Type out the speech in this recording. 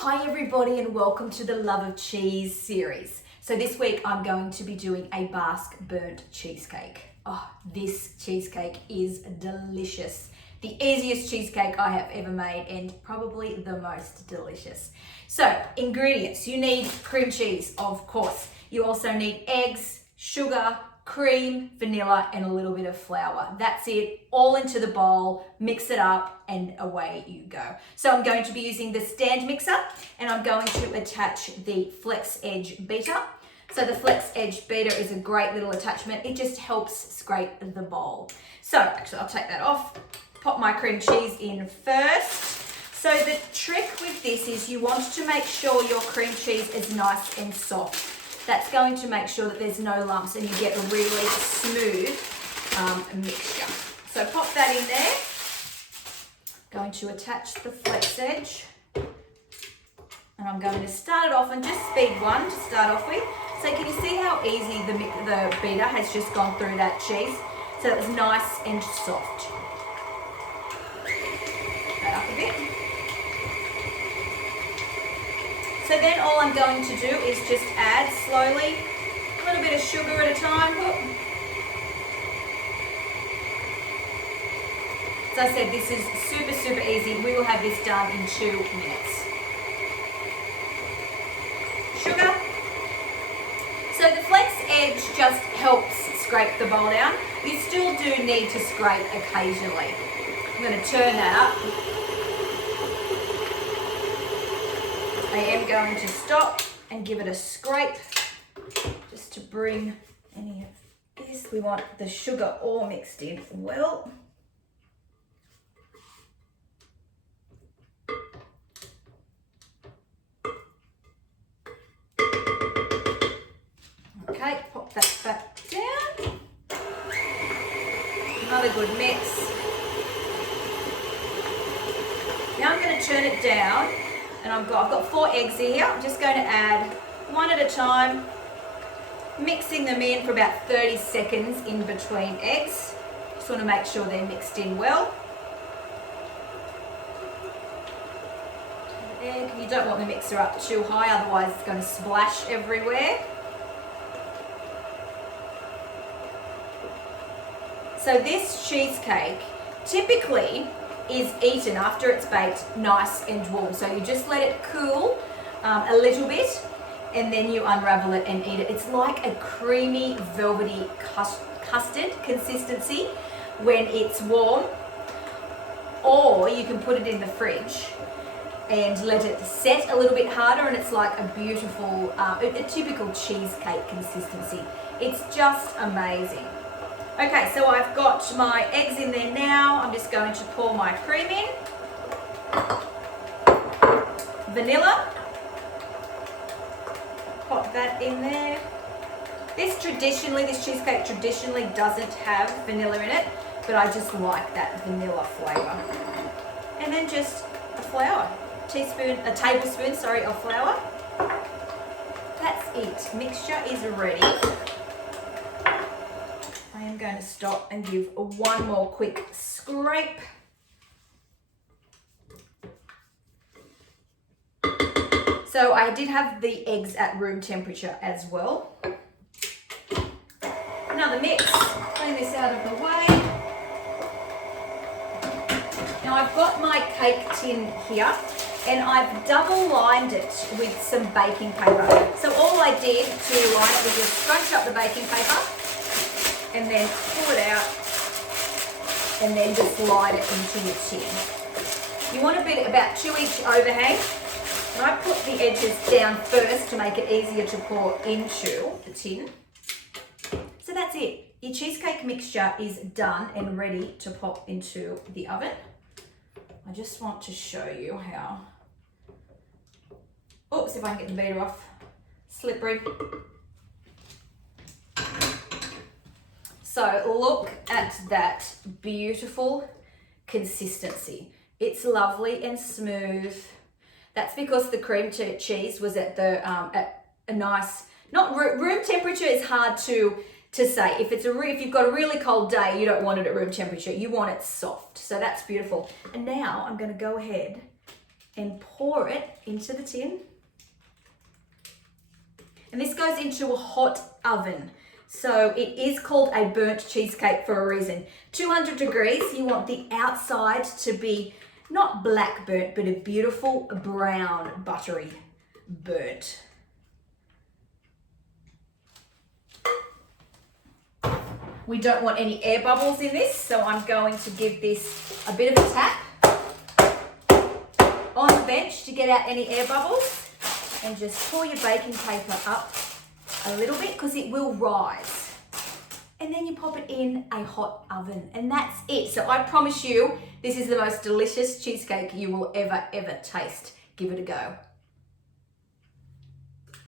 Hi everybody and welcome to the Love of Cheese series. So this week I'm going to be doing a Basque burnt cheesecake. Oh, this cheesecake is delicious. The easiest cheesecake I have ever made and probably the most delicious. So ingredients, you need cream cheese, of course. You also need eggs, sugar, cream, vanilla, and a little bit of flour. That's it, all into the bowl, mix it up, and away you go. So I'm going to be using the stand mixer, and I'm going to attach the flex edge beater. So the flex edge beater is a great little attachment. It just helps scrape the bowl. So actually I'll take that off, pop my cream cheese in first. So the trick with this is you want to make sure your cream cheese is nice and soft. That's going to make sure that there's no lumps and you get a really smooth mixture. So pop that in there. Going to attach the flex edge. And I'm going to start it off on just speed 1 to start off with. So can you see how easy the beater has just gone through that cheese? So it's nice and soft. That up a bit. So then all I'm going to do is just add slowly a little bit of sugar at a time. As I said, this is super easy. We will have this done in 2 minutes. Sugar. So the flex edge just helps scrape the bowl down. You still do need to scrape occasionally. I'm going to turn that up. I am going to stop and give it a scrape just to bring any of this. We want the sugar all mixed in well. Okay, pop that back down. Another good mix. Now I'm going to turn it down. And I've got 4 eggs here. I'm just going to add 1 at a time, mixing them in for about 30 seconds in between eggs. Just want to make sure they're mixed in well. Egg. You don't want the mixer up too high, otherwise it's going to splash everywhere. So this cheesecake typically is eaten after it's baked nice and warm. So you just let it cool a little bit and then you unravel it and eat it. It's like a creamy, velvety custard consistency when it's warm. Or you can put it in the fridge and let it set a little bit harder and it's like a beautiful, a typical cheesecake consistency. It's just amazing. Okay, so I've got my eggs in there now. I'm just going to pour my cream in. Vanilla. Pop that in there. This cheesecake traditionally doesn't have vanilla in it, but I just like that vanilla flavour. And then just a tablespoon, of flour. That's it. Mixture is ready. I am going to stop and give one more quick scrape. So I did have the eggs at room temperature as well. Another mix, clean this out of the way. Now I've got my cake tin here and I've double lined it with some baking paper. So all I did to line it was just scrunch up the baking paper and then pull it out and then just slide it into your tin. You want to be about 2 inch overhang. And I put the edges down first to make it easier to pour into the tin. So that's it. Your cheesecake mixture is done and ready to pop into the oven. I just want to show you how, oops, if I can get the beater off, slippery. So look at that beautiful consistency. It's lovely and smooth. That's because the cream cheese was at a nice, not room temperature is hard to say. If you've got a really cold day, you don't want it at room temperature. You want it soft. So that's beautiful. And now I'm going to go ahead and pour it into the tin. And this goes into a hot oven. So it is called a burnt cheesecake for a reason. 200 degrees, you want the outside to be not black burnt, but a beautiful brown buttery burnt. We don't want any air bubbles in this, so I'm going to give this a bit of a tap on the bench to get out any air bubbles, and just pull your baking paper up a little bit because it will rise. And then you pop it in a hot oven, and that's it. So I promise you, this is the most delicious cheesecake you will ever taste. Give it a go.